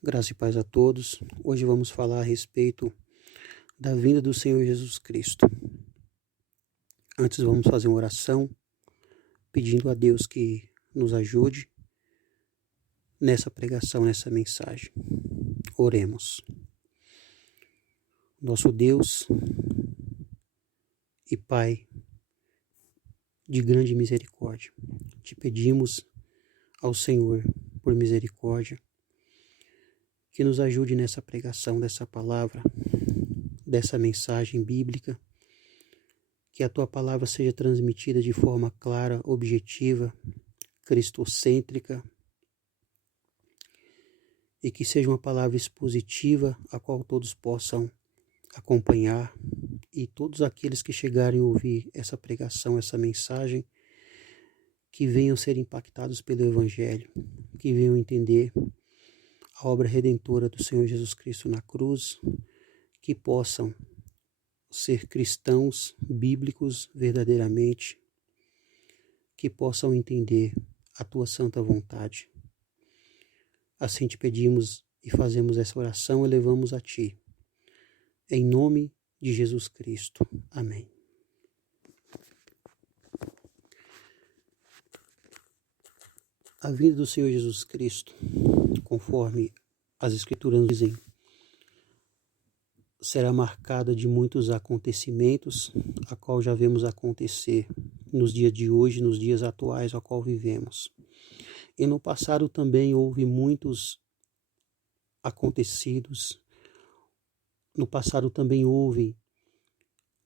Graça e paz a todos. Hoje vamos falar a respeito da vinda do Senhor Jesus Cristo. Antes vamos fazer uma oração pedindo a Deus que nos ajude nessa pregação, nessa mensagem. Oremos. Nosso Deus e Pai de grande misericórdia, te pedimos ao Senhor por misericórdia que nos ajude nessa pregação dessa palavra, dessa mensagem bíblica, que a Tua palavra seja transmitida de forma clara, objetiva, cristocêntrica, e que seja uma palavra expositiva, a qual todos possam acompanhar, e todos aqueles que chegarem a ouvir essa pregação, essa mensagem, que venham ser impactados pelo Evangelho, que venham entender a obra redentora do Senhor Jesus Cristo na cruz, que possam ser cristãos bíblicos verdadeiramente, que possam entender a Tua santa vontade. Assim te pedimos e fazemos essa oração e levamos a Ti. Em nome de Jesus Cristo. Amém. A vinda do Senhor Jesus Cristo, conforme as Escrituras nos dizem, será marcada de muitos acontecimentos, a qual já vemos acontecer nos dias de hoje, nos dias atuais a qual vivemos. E no passado também houve muitos acontecidos. No passado também houve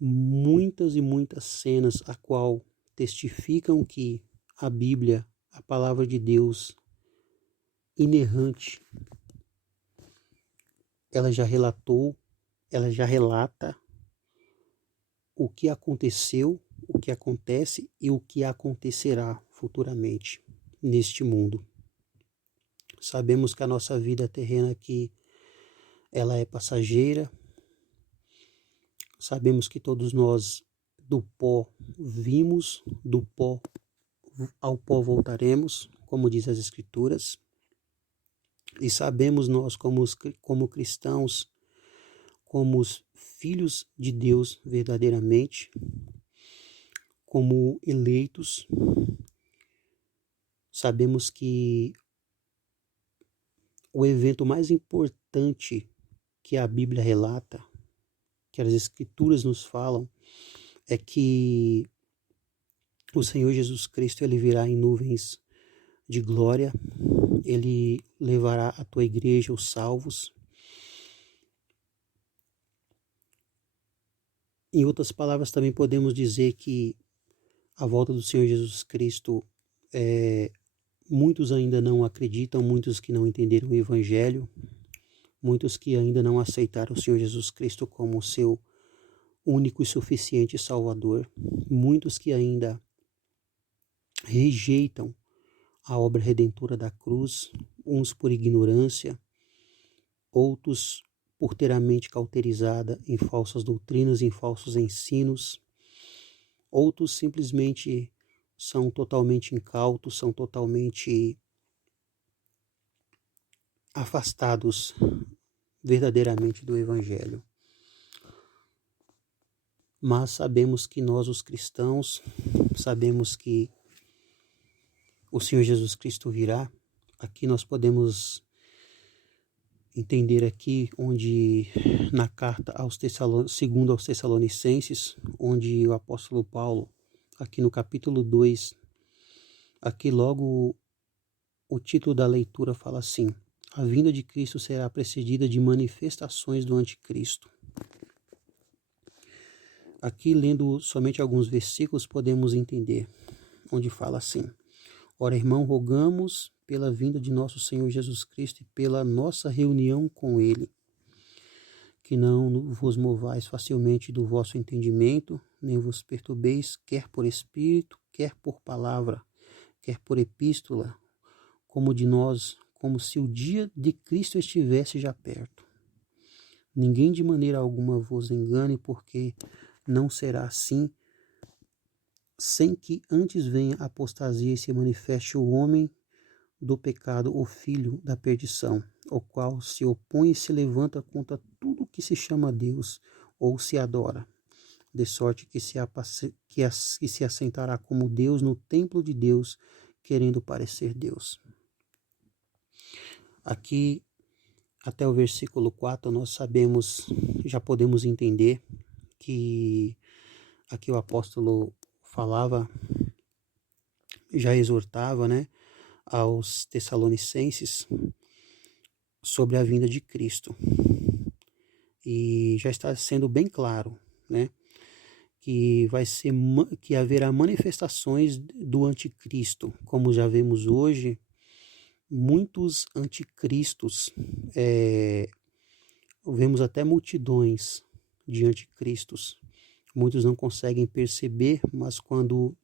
muitas e muitas cenas a qual testificam que a Bíblia, a palavra de Deus inerrante, ela já relata o que aconteceu, o que acontece e o que acontecerá futuramente neste mundo. Sabemos que a nossa vida terrena aqui, ela é passageira. Sabemos que todos nós do pó vimos, do pó ao pó voltaremos, como diz as Escrituras. E sabemos nós como cristãos, como os filhos de Deus verdadeiramente, como eleitos, sabemos que o evento mais importante que a Bíblia relata, que as Escrituras nos falam, é que o Senhor Jesus Cristo ele virá em nuvens de glória, ele levará a tua igreja, os salvos. Em outras palavras, também podemos dizer que a volta do Senhor Jesus Cristo, muitos ainda não acreditam, muitos que não entenderam o Evangelho, muitos que ainda não aceitaram o Senhor Jesus Cristo como seu único e suficiente Salvador, muitos que ainda rejeitam a obra redentora da cruz, uns por ignorância, outros por ter a mente cauterizada em falsas doutrinas, em falsos ensinos, outros simplesmente são totalmente incautos, são totalmente afastados verdadeiramente do Evangelho. Mas sabemos que nós, os cristãos, sabemos que o Senhor Jesus Cristo virá. Aqui nós podemos entender aqui onde na carta segundo aos Tessalonicenses, onde o apóstolo Paulo, aqui no capítulo 2, aqui logo o título da leitura fala assim: a vinda de Cristo será precedida de manifestações do anticristo. Aqui, lendo somente alguns versículos, podemos entender, onde fala assim: ora, irmão, rogamos pela vinda de nosso Senhor Jesus Cristo e pela nossa reunião com Ele, que não vos movais facilmente do vosso entendimento, nem vos perturbeis, quer por espírito, quer por palavra, quer por epístola, como se o dia de Cristo estivesse já perto. Ninguém de maneira alguma vos engane, porque não será assim, sem que antes venha a apostasia e se manifeste o homem do pecado, o filho da perdição, o qual se opõe e se levanta contra tudo que se chama Deus ou se adora, de sorte que se assentará como Deus no templo de Deus, querendo parecer Deus. Aqui, até o versículo 4, nós sabemos, já podemos entender que aqui o apóstolo falava, já exortava, né, aos Tessalonicenses sobre a vinda de Cristo. E já está sendo bem claro, né, que haverá manifestações do anticristo, como já vemos hoje, muitos anticristos, vemos até multidões de anticristos. Muitos não conseguem perceber, mas quando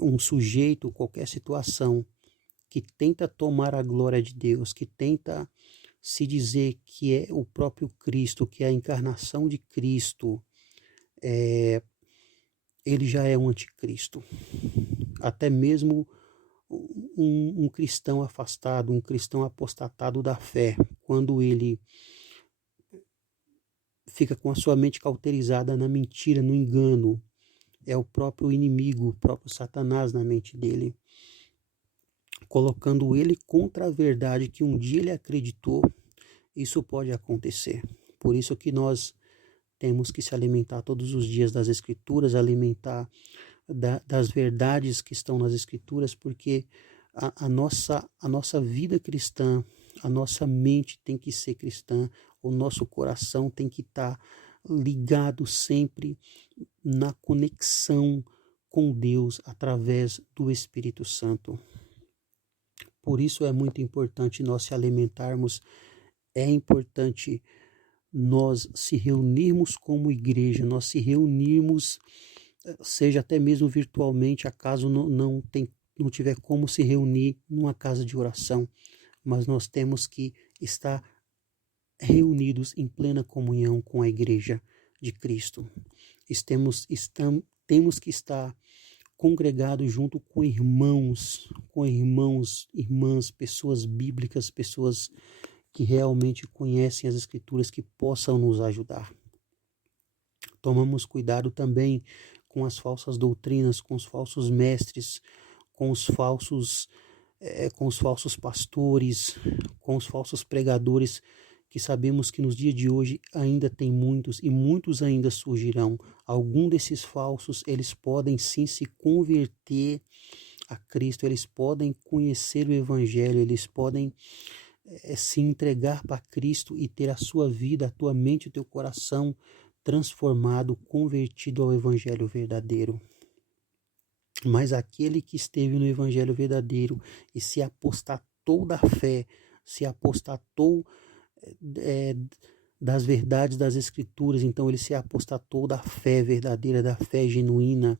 um sujeito, qualquer situação, que tenta tomar a glória de Deus, que tenta se dizer que é o próprio Cristo, que é a encarnação de Cristo, ele já é um anticristo. Até mesmo um cristão afastado, um cristão apostatado da fé, quando ele fica com a sua mente cauterizada na mentira, no engano, é o próprio inimigo, o próprio Satanás na mente dele, colocando ele contra a verdade que um dia ele acreditou. Isso pode acontecer. Por isso que nós temos que se alimentar todos os dias das Escrituras, alimentar das verdades que estão nas Escrituras, porque a nossa vida cristã, a nossa mente tem que ser cristã, o nosso coração tem que estar ligado sempre na conexão com Deus através do Espírito Santo. Por isso é muito importante nós se alimentarmos, é importante nós se reunirmos como igreja, nós se reunirmos, seja até mesmo virtualmente, acaso não tiver como se reunir numa casa de oração, mas nós temos que estar reunidos em plena comunhão com a igreja de Cristo. Temos que estar congregados junto com irmãos, irmãs, pessoas bíblicas, pessoas que realmente conhecem as Escrituras, que possam nos ajudar. Tomamos cuidado também com as falsas doutrinas, com os falsos mestres, com os falsos pastores, com os falsos pregadores, que sabemos que nos dias de hoje ainda tem muitos e muitos ainda surgirão. Algum desses falsos, eles podem sim se converter a Cristo, eles podem conhecer o Evangelho, eles podem se entregar para Cristo e ter a sua vida, a tua mente, o teu coração transformado, convertido ao Evangelho verdadeiro. Mas aquele que esteve no Evangelho verdadeiro e se apostatou da fé, se apostatou das verdades das Escrituras, então ele se apostatou da fé verdadeira, da fé genuína,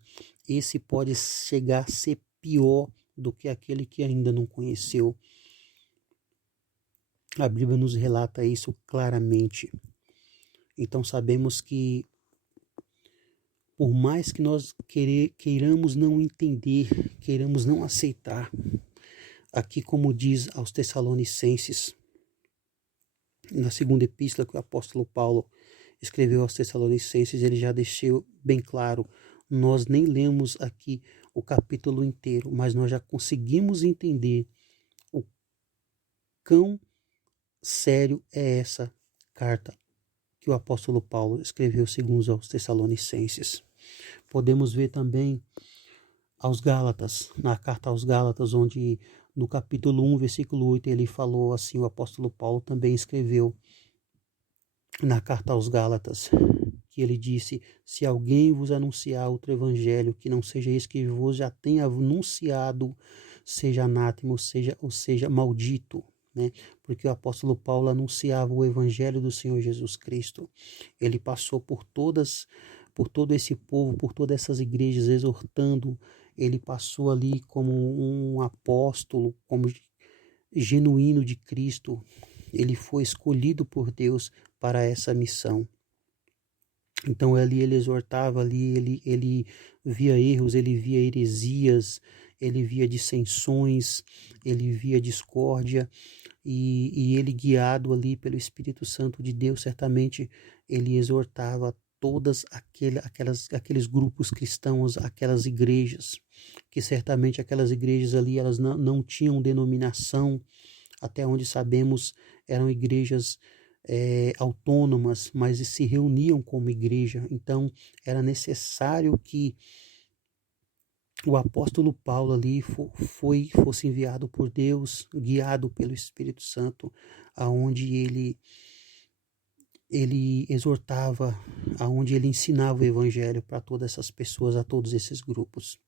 esse pode chegar a ser pior do que aquele que ainda não conheceu. A Bíblia nos relata isso claramente. Então sabemos que, por mais que nós queiramos não entender, queiramos não aceitar, aqui como diz aos Tessalonicenses, na segunda epístola que o apóstolo Paulo escreveu aos Tessalonicenses, ele já deixou bem claro, nós nem lemos aqui o capítulo inteiro, mas nós já conseguimos entender o quão sério é essa carta que o apóstolo Paulo escreveu segundo aos Tessalonicenses. Podemos ver também aos Gálatas, na carta aos Gálatas, onde no capítulo 1, versículo 8, ele falou assim, o apóstolo Paulo também escreveu na carta aos Gálatas, que ele disse, se alguém vos anunciar outro evangelho, que não seja esse que vos já tenha anunciado, seja anátema, ou seja maldito, né? Porque o apóstolo Paulo anunciava o evangelho do Senhor Jesus Cristo. Ele passou por todo esse povo, por todas essas igrejas, exortando. Ele passou ali como um apóstolo, como genuíno de Cristo. Ele foi escolhido por Deus para essa missão. Então ali ele exortava, ali ele via erros, ele via heresias, ele via dissensões, ele via discórdia, e ele, guiado ali pelo Espírito Santo de Deus, certamente ele exortava todas aqueles grupos cristãos, aquelas igrejas, que certamente aquelas igrejas ali, elas não tinham denominação, até onde sabemos eram igrejas autônomas, mas se reuniam como igreja. Então era necessário que o apóstolo Paulo ali fosse enviado por Deus, guiado pelo Espírito Santo, aonde ele exortava, aonde ele ensinava o evangelho para todas essas pessoas, a todos esses grupos.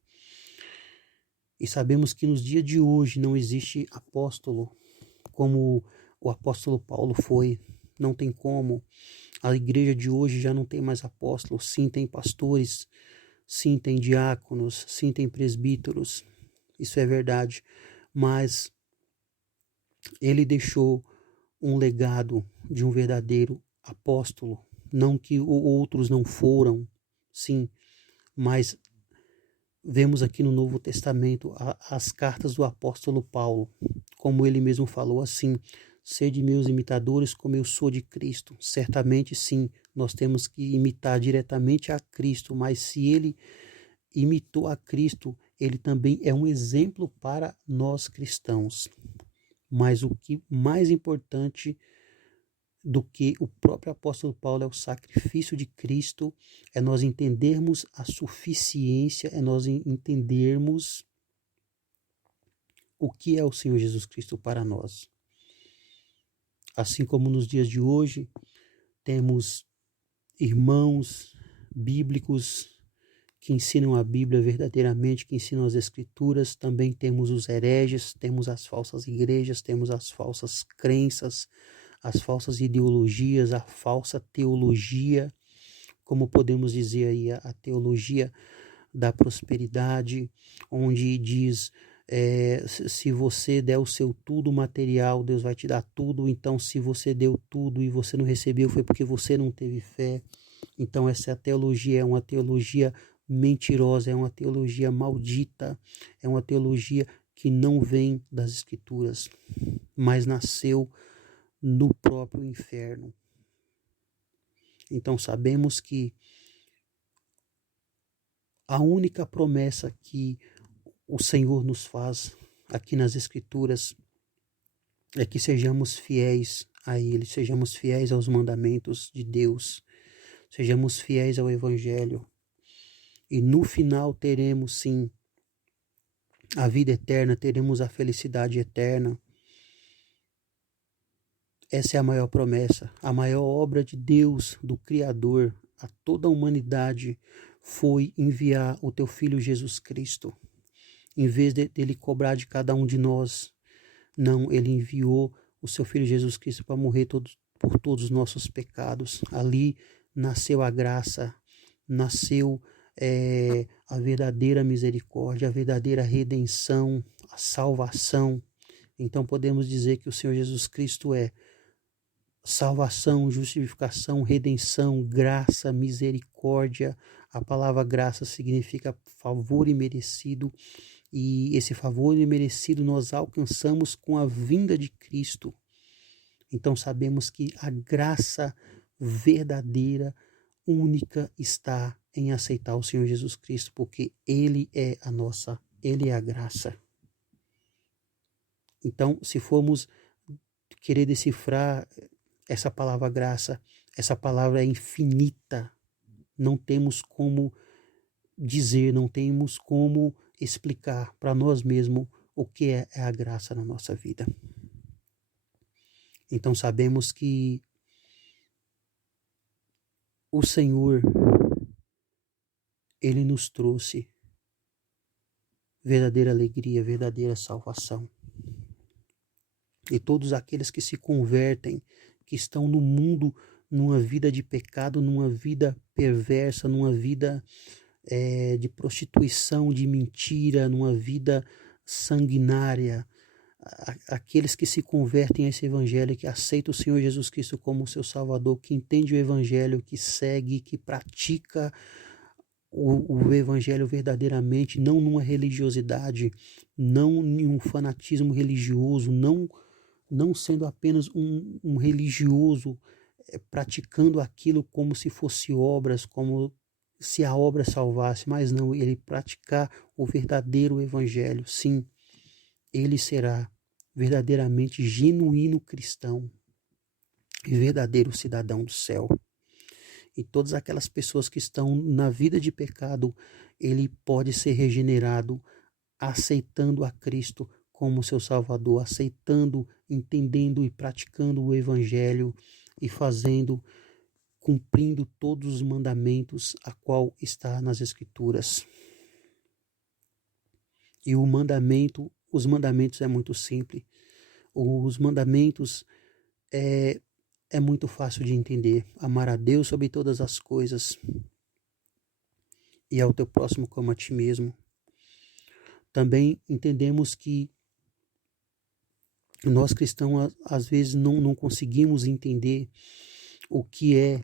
E sabemos que nos dias de hoje não existe apóstolo como o apóstolo Paulo foi, não tem como. A igreja de hoje já não tem mais apóstolos, sim, tem pastores, sim, tem diáconos, sim, tem presbíteros, isso é verdade, mas ele deixou um legado de um verdadeiro apóstolo, não que outros não foram, sim, mas vemos aqui no Novo Testamento as cartas do apóstolo Paulo, como ele mesmo falou assim: sede meus imitadores como eu sou de Cristo. Certamente sim, nós temos que imitar diretamente a Cristo, mas se ele imitou a Cristo, ele também é um exemplo para nós cristãos. Mas o que mais importante do que o próprio apóstolo Paulo é o sacrifício de Cristo, é nós entendermos a suficiência, é nós entendermos o que é o Senhor Jesus Cristo para nós. Assim como nos dias de hoje, temos irmãos bíblicos que ensinam a Bíblia verdadeiramente, que ensinam as Escrituras, também temos os hereges, temos as falsas igrejas, temos as falsas crenças, as falsas ideologias, a falsa teologia, como podemos dizer aí, a teologia da prosperidade, onde diz, se você der o seu tudo material, Deus vai te dar tudo. Então, se você deu tudo e você não recebeu, foi porque você não teve fé. Então, essa teologia é uma teologia mentirosa, é uma teologia maldita, é uma teologia que não vem das Escrituras, mas nasceu no próprio inferno. Então sabemos que a única promessa que o Senhor nos faz aqui nas Escrituras é que sejamos fiéis a Ele, sejamos fiéis aos mandamentos de Deus, sejamos fiéis ao Evangelho, e no final teremos sim a vida eterna, teremos a felicidade eterna. Essa é a maior promessa, a maior obra de Deus, do Criador, a toda a humanidade, foi enviar o teu Filho Jesus Cristo. Em vez dele cobrar de cada um de nós, não, ele enviou o seu Filho Jesus Cristo para morrer por todos os nossos pecados. Ali nasceu a graça, nasceu a verdadeira misericórdia, a verdadeira redenção, a salvação. Então podemos dizer que o Senhor Jesus Cristo é salvação, justificação, redenção, graça, misericórdia. A palavra graça significa favor imerecido, e esse favor imerecido nós alcançamos com a vinda de Cristo. Então sabemos que a graça verdadeira, única, está em aceitar o Senhor Jesus Cristo, porque Ele é Ele é a graça. Então, se formos querer decifrar essa palavra graça, essa palavra é infinita, não temos como dizer, não temos como explicar para nós mesmos o que é a graça na nossa vida. Então sabemos que o Senhor, Ele nos trouxe verdadeira alegria, verdadeira salvação. E todos aqueles que se convertem, que estão no mundo, numa vida de pecado, numa vida perversa, numa vida de prostituição, de mentira, numa vida sanguinária, aqueles que se convertem a esse evangelho, que aceitam o Senhor Jesus Cristo como seu Salvador, que entende o evangelho, que segue, que pratica o evangelho verdadeiramente, não numa religiosidade, não em um fanatismo religioso, não sendo apenas um religioso praticando aquilo como se fosse obras, como se a obra salvasse, mas não, ele praticar o verdadeiro evangelho. Sim, ele será verdadeiramente genuíno cristão e verdadeiro cidadão do céu. E todas aquelas pessoas que estão na vida de pecado, ele pode ser regenerado aceitando a Cristo como seu Salvador, aceitando, entendendo e praticando o evangelho e cumprindo todos os mandamentos a qual está nas Escrituras. E os mandamentos é muito simples. Os mandamentos é muito fácil de entender. Amar a Deus sobre todas as coisas e ao teu próximo como a ti mesmo. Também entendemos que nós cristãos às vezes não conseguimos entender o que é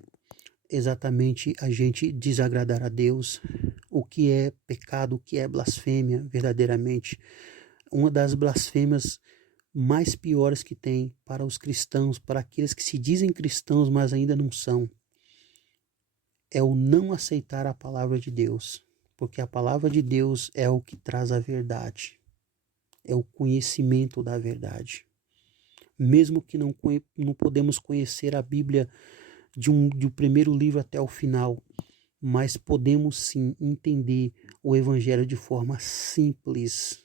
exatamente a gente desagradar a Deus, o que é pecado, o que é blasfêmia verdadeiramente. Uma das blasfêmias mais piores que tem para os cristãos, para aqueles que se dizem cristãos, mas ainda não são, é o não aceitar a palavra de Deus, porque a palavra de Deus é o que traz a verdade, é o conhecimento da verdade. Mesmo que não podemos conhecer a Bíblia do primeiro livro até o final, mas podemos sim entender o Evangelho de forma simples,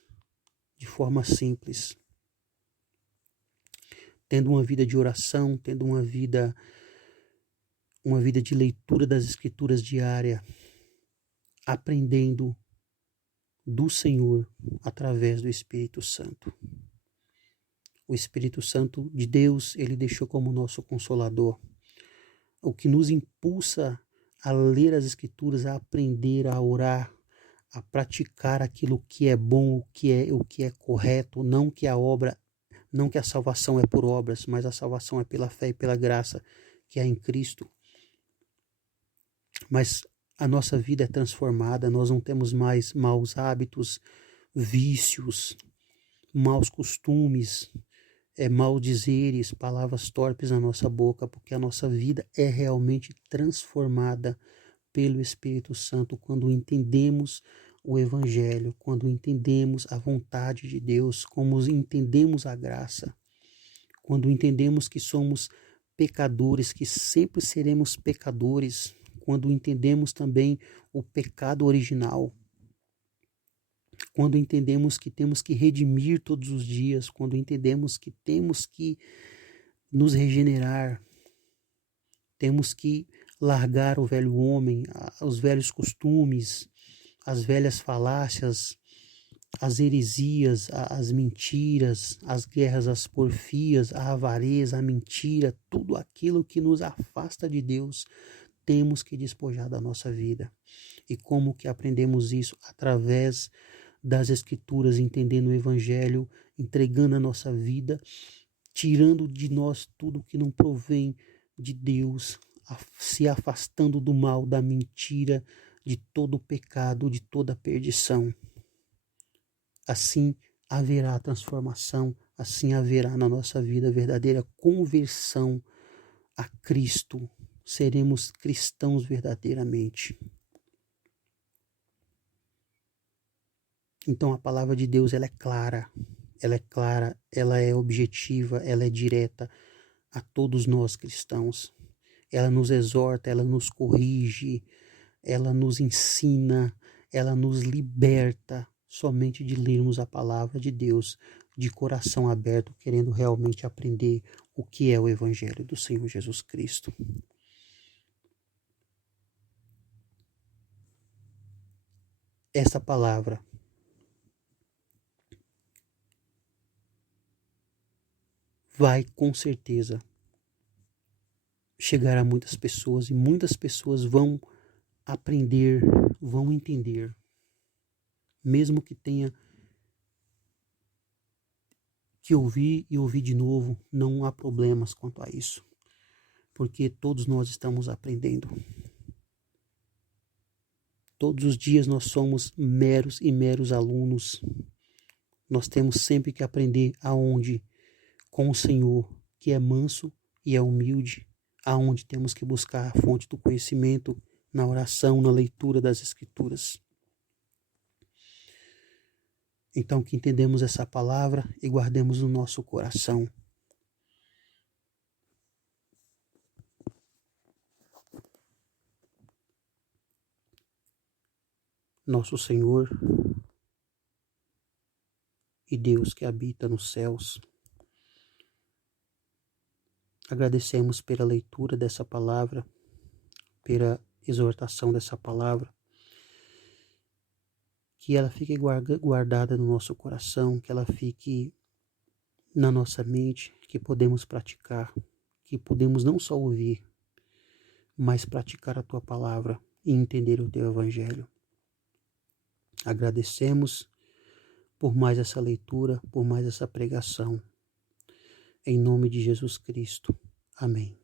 tendo uma vida de oração, tendo uma vida de leitura das Escrituras diária, aprendendo do Senhor através do Espírito Santo. O Espírito Santo de Deus, ele deixou como nosso consolador, o que nos impulsa a ler as Escrituras, a aprender, a orar, a praticar aquilo que é bom, o que é correto, não que a salvação é por obras, mas a salvação é pela fé e pela graça que há em Cristo. Mas a nossa vida é transformada, nós não temos mais maus hábitos, vícios, maus costumes, maldizeres, palavras torpes na nossa boca, porque a nossa vida é realmente transformada pelo Espírito Santo quando entendemos o Evangelho, quando entendemos a vontade de Deus, como entendemos a graça, quando entendemos que somos pecadores, que sempre seremos pecadores, quando entendemos também o pecado original, quando entendemos que temos que redimir todos os dias, quando entendemos que temos que nos regenerar, temos que largar o velho homem, os velhos costumes, as velhas falácias, as heresias, as mentiras, as guerras, as porfias, a avareza, a mentira, tudo aquilo que nos afasta de Deus, temos que despojar da nossa vida. E como que aprendemos isso? Através das Escrituras, entendendo o Evangelho, entregando a nossa vida, tirando de nós tudo que não provém de Deus, se afastando do mal, da mentira, de todo o pecado, de toda a perdição. Assim haverá transformação, assim haverá na nossa vida verdadeira conversão a Cristo. Seremos cristãos verdadeiramente. Então a palavra de Deus ela é clara, ela é objetiva, ela é direta a todos nós cristãos. Ela nos exorta, ela nos corrige, ela nos ensina, ela nos liberta somente de lermos a palavra de Deus de coração aberto, querendo realmente aprender o que é o Evangelho do Senhor Jesus Cristo. Essa palavra vai com certeza chegar a muitas pessoas e muitas pessoas vão aprender, vão entender, mesmo que tenha que ouvir e ouvir de novo, não há problemas quanto a isso, porque todos nós estamos aprendendo. Todos os dias nós somos meros e meros alunos. Nós temos sempre que aprender aonde? Com o Senhor, que é manso e é humilde, aonde temos que buscar a fonte do conhecimento na oração, na leitura das Escrituras. Então, que entendemos essa palavra e guardemos no nosso coração. Nosso Senhor e Deus que habita nos céus, agradecemos pela leitura dessa palavra, pela exortação dessa palavra, que ela fique guardada no nosso coração, que ela fique na nossa mente, que podemos praticar, que podemos não só ouvir, mas praticar a Tua palavra e entender o Teu Evangelho. Agradecemos por mais essa leitura, por mais essa pregação. Em nome de Jesus Cristo. Amém.